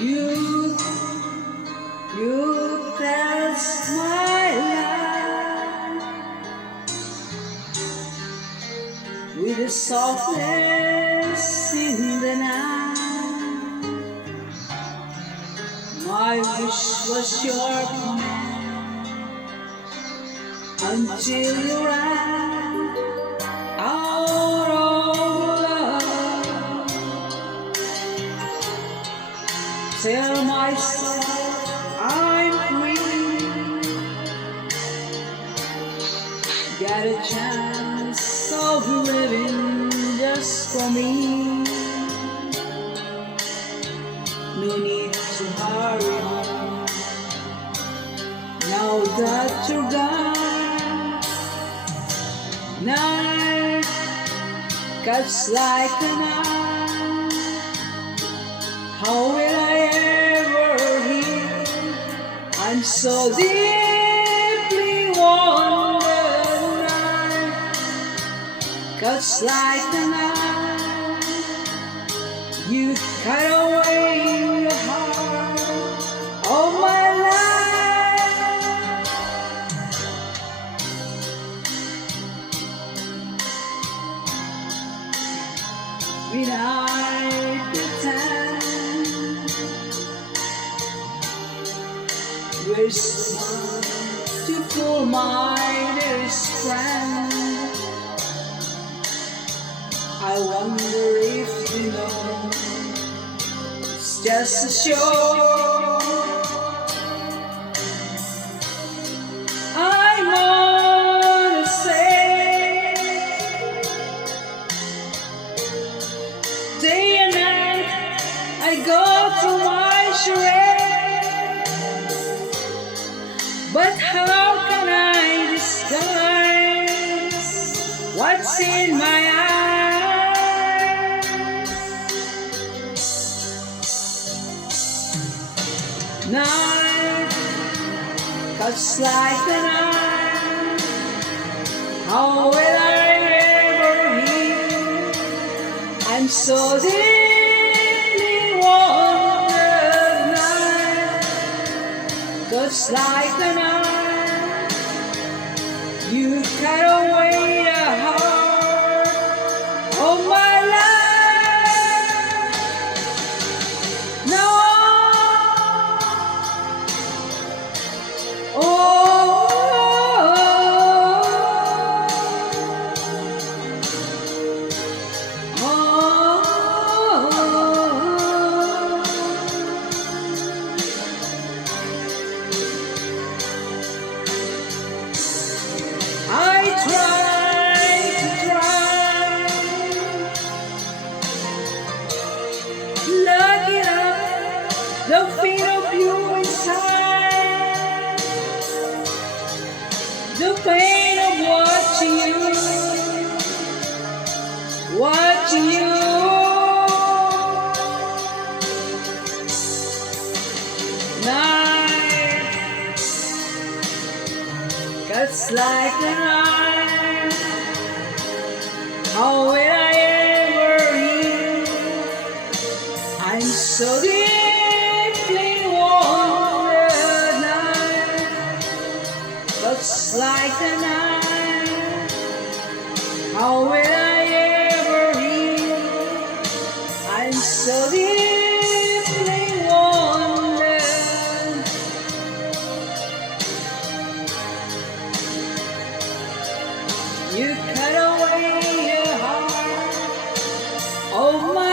You, you test my life with a softness in the night. My wish was your command until you ran out of love. Tell myself I'm free, got a chance of living just for me. No need to hurry home now that you're gone. Night cuts like a knife. How will I ever heal? I'm so deeply wounded. Night cuts like a knife. You cut away the heart of my life. When I pretend we're someone to call my dearest friend, I wonder if you know it's just a show. I wanna say day and night I go to my charade, but how can I disguise what's in my eyes? Night cuts like a knife. How will I ever heal? I'm so deeply wounded. Night cuts like a knife. You cut away the heart of my life. Now I try lock it up, the fear of you inside, the pain of watching you. Night cuts like a knife. How will I ever heal? I'm so deeply wounded. Night cuts like a knife. How will I ever heal? I'm so deeply wounded. You cut away the heart of my